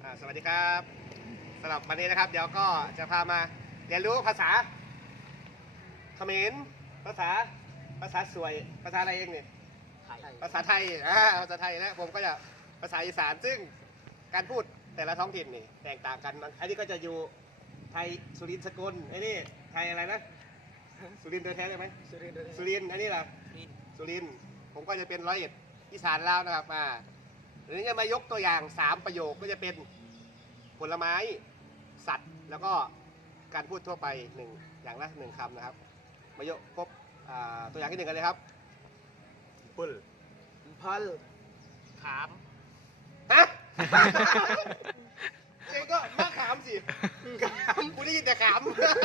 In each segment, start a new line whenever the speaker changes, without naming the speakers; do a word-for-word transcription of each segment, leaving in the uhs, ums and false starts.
สวัสดีครับสำหรับวันนี้นะครับเดี๋ยวก็จะพามาเรียนรู้ภาษาเขมรภาษาภาษาสวยภาษาอะไรเองเนี่ยภาษาไทยอ่าภาษาไทยนะผมก็จะภาษาอีสานซึ่งการพูดแต่ละท้องถิ่นนี่แตกต่างกันอันนี้ก็จะอยู่ไทยสุรินทร์สกลไอ้นี่ไทยอะไรนะสุรินทร์โดยแท้ใช่ไหมสุรินทร์สุรินทร์อันนี้ล่ะสุรินทร์ผมก็จะเป็นร้อยเอ็ดอีสานลาวนะครับมาเดี๋ยวนี้จะมายกตัวอย่างสามประโยคก็จะเป็นผลไม้สัตว์แล้วก็การพูดทั่วไปหนึ่งอย่างละหนึ่งคำนะครับมายกพบตัวอย่างที่หนึ่งกันเลยครับปุลพัลขามฮะเองก็มะขามสิขามกูได้ยินแต่ขาม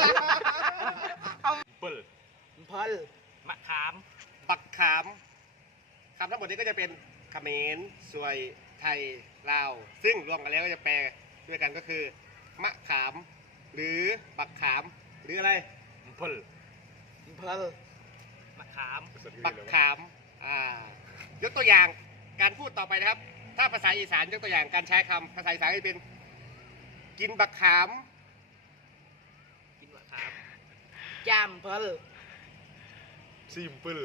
ปุลพัลมะขามปักขามคำทั้งหมดนี้ก็จะเป็นเขมรสวยไทยลาวซึ่งรวมกันแล้วก็จะแปลด้วยกันก็คือมะขามหรือปักขามหรืออะไรพัลพัลมะขามปักขามอ่ายกตัวอย่างการพูดต่อไปนะครับถ้าภาษาอีสานยกตัวอย่างการใช้คำภาษาอีสานจะเป็นกินบักขามกินบักขามจามพัลซิมเปิล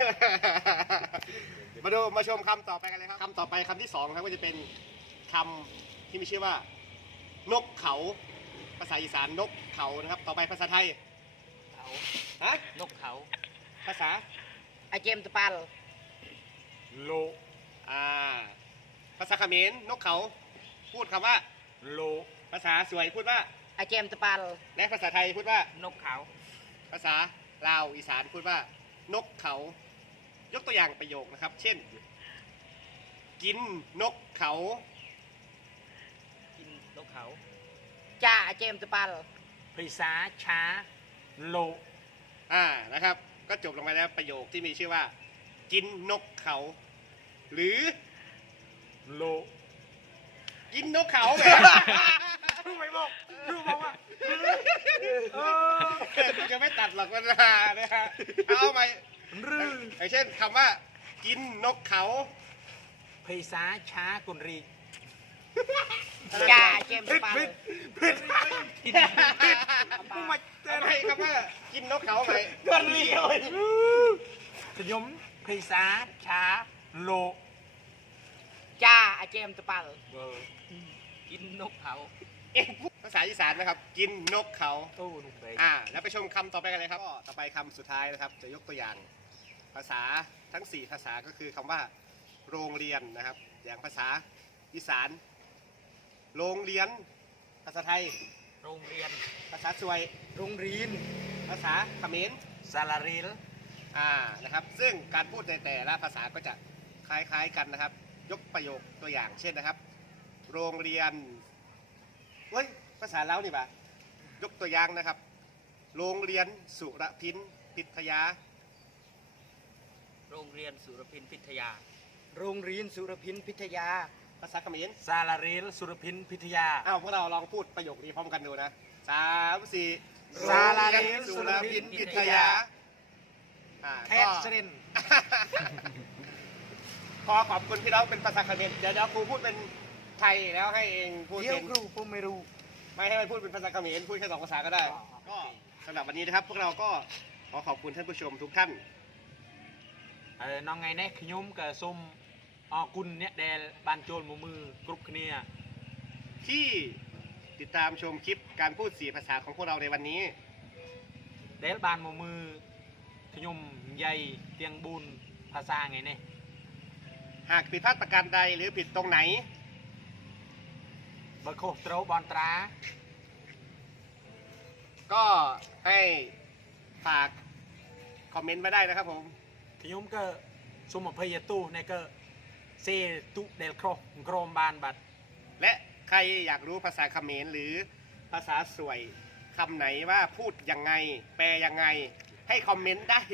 มาดูมาชมคำต่อไปกันเลยครับคำต่อไปคำที่สองครับก็จะเป็นคำที่มีชื่อว่านกเขาภาษาอีสานนกเขานะครับต่อไปภาษาไทยเขาฮะนกเขาภาษาอาเจมตะปัลโลอ่าภาษาเขมรนกเขาพูดคำว่าโลภาษาสวยพูดว่าอาเจมตะปัลและภาษาไทยพูดว่านกเขาภาษาลาวอีสานพูดว่านกเขายกตัวอย่างประโยคนะครับเช่นกินนกเขากินนกเขาจ่าเจมส์ตะปัลภาษาช้าโลอ่านะครับก็จบลงไปแล้วประโยคที่มีชื่อว่ากินนกเขาหรือโลกินนกเขาแบบรู้ไหมบอกรู้บอกว่าจะไม่ตัดหรอกมันนะนะฮะเอาไหมอย่างเช่นคำว่ากินนกเขาภาษาช้ากุนรีจ่าเจมส์ปาผิดผิดผิดผิดมึงมาเจออะไรคำว่ากินนกเขาไหมกุนรีเลยขยมภาษาช้าโลจ่าเจมส์ตะปัลกินนกเขาภาษาอีสานนะครับกินนกเขาอ่าแล้วไปชมคำต่อไปกันเลยครับก็ต่อไปคำสุดท้ายนะครับจะยกตัวอย่างภาษาทั้งสี่ภาษาก็คือคำว่าโรงเรียนนะครับอย่างภาษาอีสานโรงเรียนภาษาไทยโรงเรียนภาษาสวยโรงเรียนภาษาเขมรซาลาเรลอ่านะครับซึ่งการพูดในแต่ละภาษาก็จะคล้ายๆกันนะครับยกประโยคตัวอย่างเช่นนะครับโรงเรียนเฮ้ยภาษาลาวนี่ปะยกตัวอย่างนะครับโรงเรียนสุรพินพิทยาโรงเรียนสุรพินพิทยาโรงเรียนสุรพินพิทยาภาษาเขมรซาลาเรลสุรพินพิทยาอ้าวพวกเราลองพูดประโยคนี้พร้อมกันดูนะสามสี่ซาลาเรลสุรพินพิทยาแอดเซนพอขอบคุณพี่น้องเป็นภาษาเขมรเดี๋ยวเดี๋ยวครูพูดเป็นไทยแล้วให้เองพูดเป็นครูผมไม่รู้ไม่ให้มันพูดเป็นภาษาเขมรพูดแค่สองภาษาก็ได้ก็สำหรับวันนี้นะครับพวกเราก็ขอขอบคุณท่านผู้ชมทุกท่าน
เออน้องไงเนี่ยขยุ้มกับส้มออกุลเนี่ยเดลบานโจลมือมือกรุ๊ปเนีย
ที่ติดตามชมคลิปการพูดสี่ภาษาของพวกเราในวันนี้
เดลบานมือมือขยุ้มใหญ่เตียงบุญภาษาไงเนี่ย
หากผิดพลาดประการใดหรือผิดตรงไหน
บะโคตรบอลตรา
ก็ให้ฝากคอมเมนต์มาได้นะครับผม
ขยุ้มก็สมพยตู้ในก็เซตุเดลโครโครมบานบัด
และใครอยากรู้ภาษาเขมรหรือภาษาสวยคำไหนว่าพูดยังไงแปลยังไงให้คอมเมนต์ได้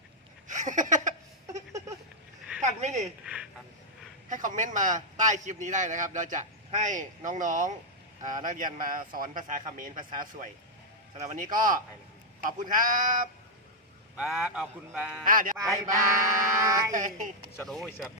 ทันไหมนี่ให้คอมเมนต์มาใต้คลิปนี้ได้นะครับเราจะให้น้องๆนักเรียนมาสอนภาษาเขมรภาษาสวยสำหรับวันนี้ก็ขอบคุณครับ
บาขอบคุณบา
เดี๋ยวบายบาย
สะดุ้ยเสร็จ